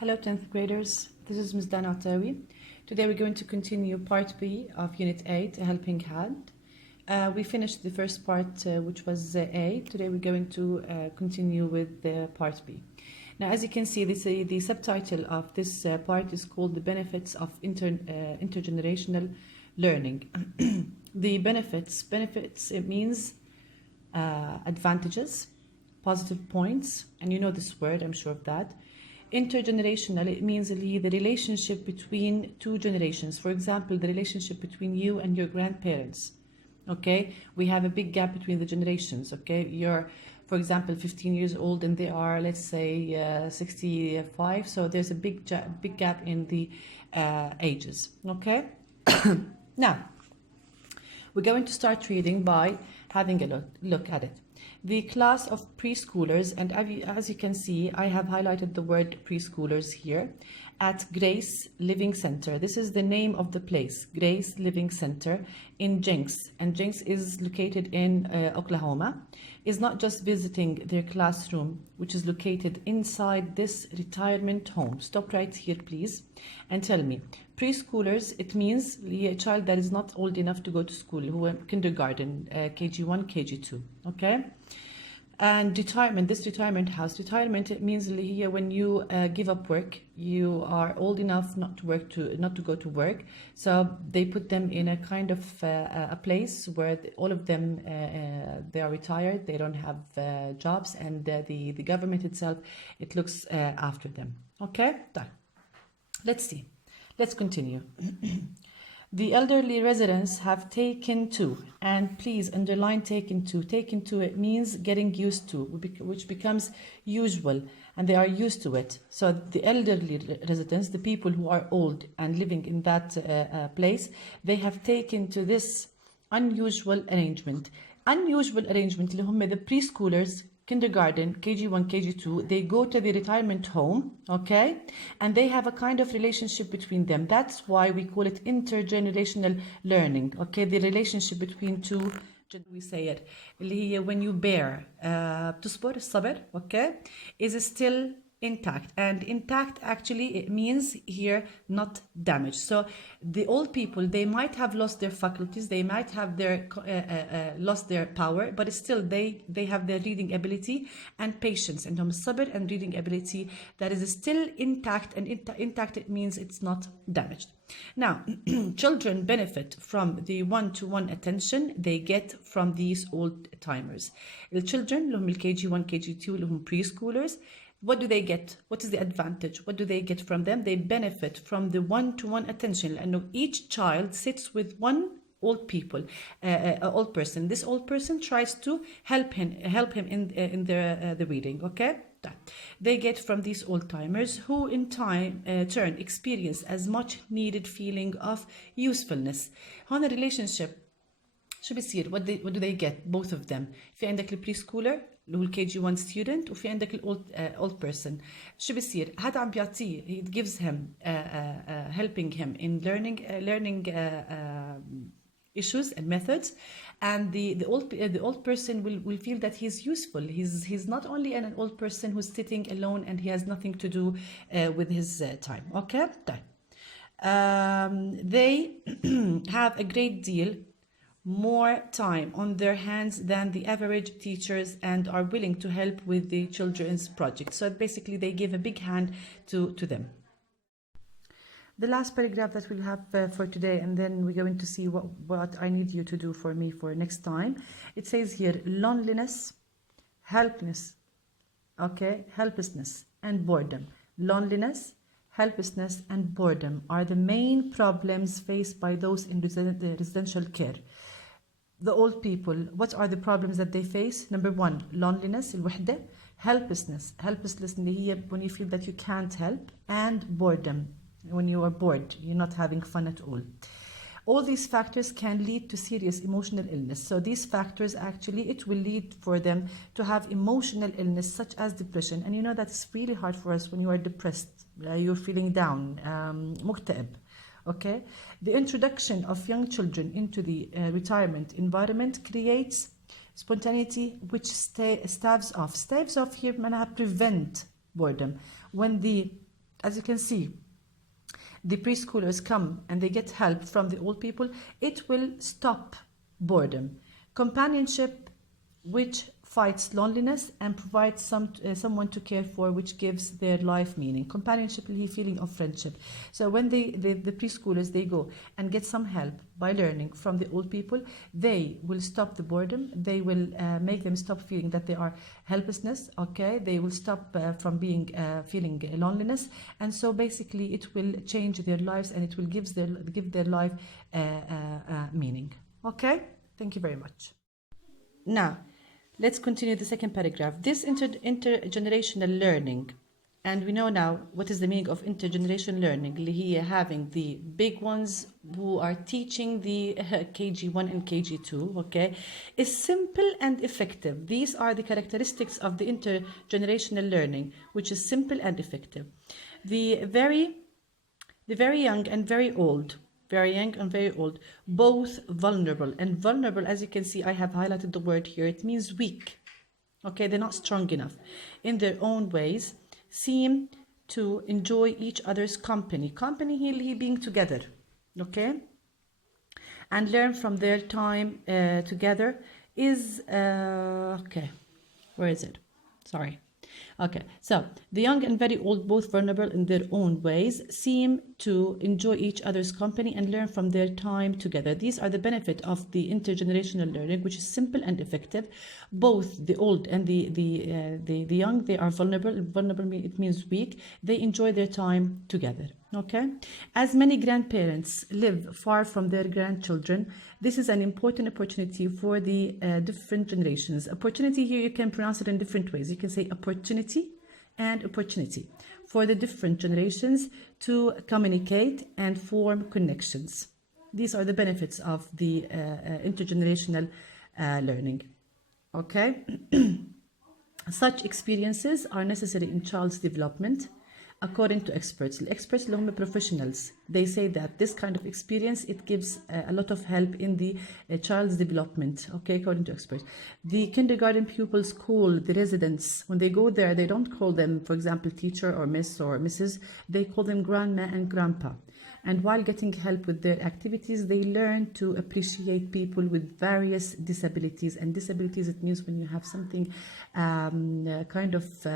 Hello 10th graders, this is Ms. Dana Etaiwi. Today we're going to continue part B of Unit 8, A Helping Hand. We finished the first part which was A. Today we're going to continue with part B. Now as you can see, the subtitle of this part is called The Benefits of Intergenerational Learning. The benefits, it means advantages, positive points, and you know this word, I'm sure of that. Intergenerational, it means the relationship between two generations. For example, the relationship between you and your grandparents. Okay, we have a big gap between the generations. Okay, you're, for example, 15 years old and they are, let's say, 65. So there's a big gap in the ages. Okay, now we're going to start reading by having a look at it. The class of preschoolers, and as you can see, I have highlighted the word preschoolers here, at Grace Living Center. This is the name of the place, Grace Living Center in Jenks, and Jenks is located in Oklahoma, is not just visiting their classroom, which is located inside this retirement home. Stop right here, please, and tell me. Preschoolers, it means a child that is not old enough to go to school, who are kindergarten, KG1, KG2, okay? And retirement, this retirement house, retirement, it means here when you give up work, you are old enough not to go to work. So they put them in a kind of a place where all of them they are retired, they don't have jobs, and the government itself, it looks after them. Okay, done. Let's see. Let's continue. The elderly residents have taken to, and please underline taken to. Taken to, it means getting used to, which becomes usual, and they are used to it. So the elderly residents, the people who are old and living in that place, they have taken to this unusual arrangement. Unusual arrangement, اللي هم the preschoolers, kindergarten, KG1, KG2, they go to the retirement home, okay? And they have a kind of relationship between them. That's why we call it intergenerational learning, okay? The relationship between two, we say it, اللي هي when you bear, تصبر, الصبر, okay? Is still intact, and intact actually it means here not damaged. So the old people, they might have lost their faculties, they might have their lost their power, but still they have their reading ability and patience, and sabr and reading ability that is still intact, and intact it means it's not damaged. Now children benefit from the one-to-one attention they get from these old timers. The children اللي هم KG1 KG2 اللي هم preschoolers, what do they get? What is the advantage? What do they get from them? They benefit from the one-to-one attention. And each child sits with one old old person. This old person tries to help him in the reading. Okay, they get from these old timers, who in turn experience as much needed feeling of usefulness. On a relationship, شو بيصير? What do they get? Both of them. في عندك البريسكولر اللي هو KG1 student, وفي عندك old person. شو بيصير؟ هذا عم بيعطيه, it gives him helping him in learning issues and methods, and the old person will feel that he's useful. He's not only an old person who's sitting alone and he has nothing to do with his time. Okay, they have a great deal more time on their hands than the average teachers, and are willing to help with the children's project. So basically they give a big hand to them. The last paragraph that we'll have for today, and then we're going to see what I need you to do for me for next time. It says here, loneliness, helplessness, okay, helplessness and boredom. Loneliness, helplessness and boredom are the main problems faced by those in residential care. The old people, what are the problems that they face? Number one, loneliness, الوحدة, helplessness اللي هي when you feel that you can't help, and boredom, when you are bored, you're not having fun at all. All these factors can lead to serious emotional illness. So these factors actually, it will lead for them to have emotional illness such as depression. And you know that's really hard for us when you are depressed, you're feeling down, مكتئب. Okay, the introduction of young children into the retirement environment creates spontaneity, which staves off here, prevent boredom. When the as you can see, the preschoolers come and they get help from the old people, it will stop boredom. Companionship, which fights loneliness and provides someone to care for, which gives their life meaning. Companionship, the feeling of friendship. So when the preschoolers, they go and get some help by learning from the old people, they will stop the boredom. They will make them stop feeling that they are helplessness. Okay, they will stop from being feeling loneliness, and so basically it will change their lives and it will give their life meaning. Okay, thank you very much. Now, let's continue the second paragraph. This intergenerational learning, and we know now what is the meaning of intergenerational learning. Here, having the big ones who are teaching the KG1 and KG2, okay, is simple and effective. These are the characteristics of the intergenerational learning, which is simple and effective. The very young and very old, both vulnerable. And vulnerable, as you can see, I have highlighted the word here, it means weak. Okay, they're not strong enough. In their own ways, seem to enjoy each other's company. Company here being together, okay? And learn from their time together is, okay, where is it? Sorry. Okay, so the young and very old, both vulnerable in their own ways, seem to enjoy each other's company and learn from their time together. These are the benefit of the intergenerational learning, which is simple and effective. Both the old and the young, they are vulnerable. Vulnerable, it means weak. They enjoy their time together. Okay, as many grandparents live far from their grandchildren, this is an important opportunity for the different generations. Opportunity here, you can pronounce it in different ways. You can say opportunity and opportunity for the different generations to communicate and form connections. These are the benefits of the intergenerational learning. Okay, such experiences are necessary in child's development. According to experts, experts اللي هم professionals, they say that this kind of experience, it gives a lot of help in the child's development. Okay, according to experts, the kindergarten pupils call the residents, when they go there, they don't call them, for example, teacher or miss or Mrs. They call them grandma and grandpa. And while getting help with their activities, they learn to appreciate people with various disabilities. And disabilities, it means when you have something, kind of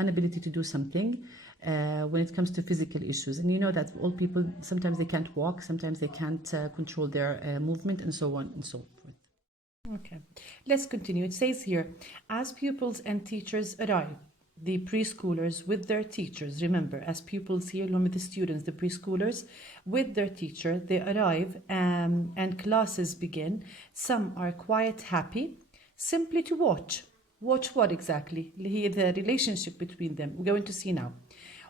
inability to do something. When it comes to physical issues, and you know that all people, sometimes they can't walk, sometimes they can't control their movement, and so on and so forth. Okay, let's continue. It says here, as pupils and teachers arrive, the preschoolers with their teachers, remember, as pupils here, along with the students, the preschoolers with their teacher, they arrive and classes begin. Some are quite happy simply to watch. Watch what exactly? The relationship between them. We're going to see now.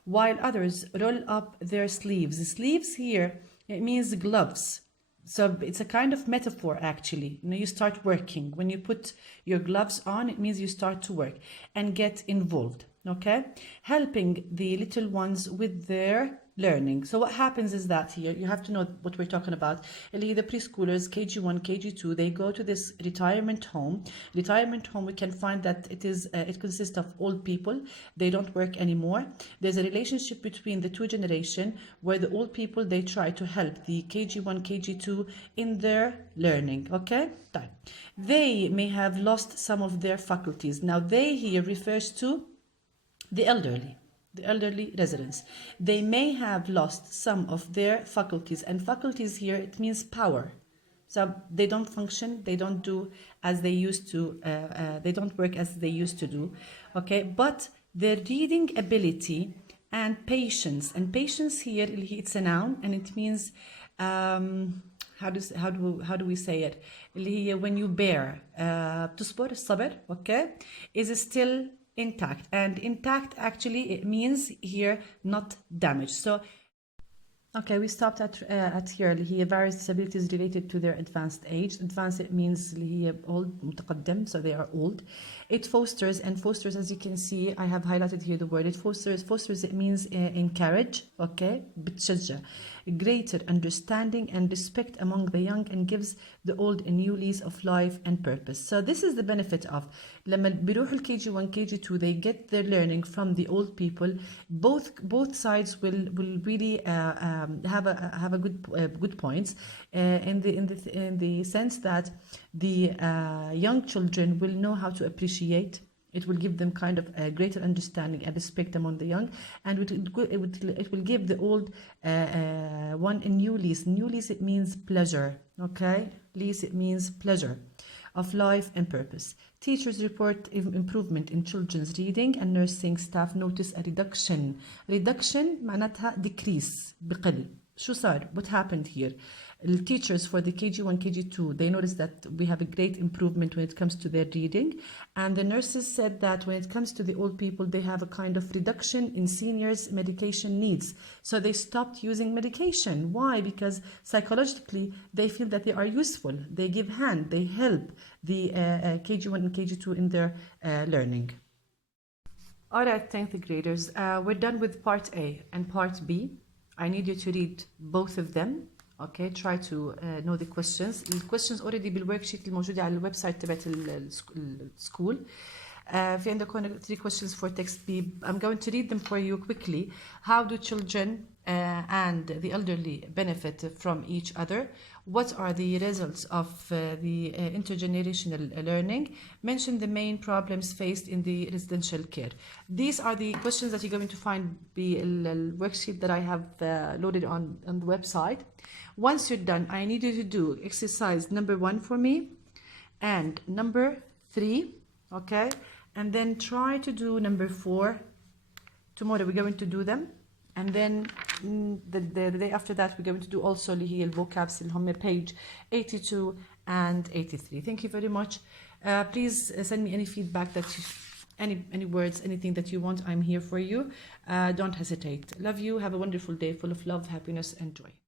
While others roll up their sleeves. The sleeves here, it means gloves. So it's a kind of metaphor, actually. You know, you start working. When you put your gloves on, it means you start to work and get involved. Okay? Helping the little ones with their learning. So what happens is that here, you have to know what we're talking about. The preschoolers, KG1, KG2, they go to this retirement home. Retirement home, we can find that it consists of old people. They don't work anymore. There's a relationship between the two generations where the old people, they try to help the KG1, KG2 in their learning. Okay? They may have lost some of their faculties. Now, they here refers to the elderly residents. They may have lost some of their faculties, and faculties here, it means power. So they don't function, they don't do as they used to, they don't work as they used to do, okay? But their reading ability and patience here, it's a noun, and it means, how do we say it? When you bear, تصبر, الصبر, okay, is still intact. And intact, actually, it means here not damaged. So okay, we stopped at here. Various disabilities related to their advanced age. Advanced, it means old, متقدم, so they are old. It fosters, as you can see, I have highlighted here the word. It fosters, it means encourage, okay, بتشجع. greater understanding and respect among the young and gives the old a new lease of life and purpose. So this is the benefit of لما بيروحوا ال KG1 KG2 they get their learning from the old people. Both sides will really have a good points in the sense that the young children will know how to appreciate. It will give them kind of a greater understanding and respect among the young, and it will give the old one a new lease. New lease, it means pleasure, okay? Lease, it means pleasure of life and purpose. Teachers report improvement in children's reading, and nursing staff notice a reduction. Reduction معناتها decrease بقل. شو صار? What happened here? The teachers for the KG1, KG2, they noticed that we have a great improvement when it comes to their reading. And the nurses said that when it comes to the old people, they have a kind of reduction in seniors' medication needs. So they stopped using medication. Why? Because psychologically, they feel that they are useful. They give hand, they help the KG1 and KG2 in their learning. All right, 10th graders, we're done with part A and part B. I need you to read both of them. Okay, try to know the questions. الquestions already بالworksheet الموجودة على الويب سايت تبعت السكول. في عندك هون 3 questions for text B. I'm going to read them for you quickly. How do children and the elderly benefit from each other? What are the results of the intergenerational learning? Mention the main problems faced in the residential care. These are the questions that you're going to find the worksheet that I have loaded on the website. Once you're done, I need you to do exercise number 1 for me and number 3, okay? And then try to do number 4. Tomorrow we're going to do them. And then the day after that, we're going to do also اللي هي vocabs اللي هم page 82 and 83. Thank you very much. Please send me any feedback that any words, anything that you want. I'm here for you. Don't hesitate. Love you. Have a wonderful day full of love, happiness, and joy.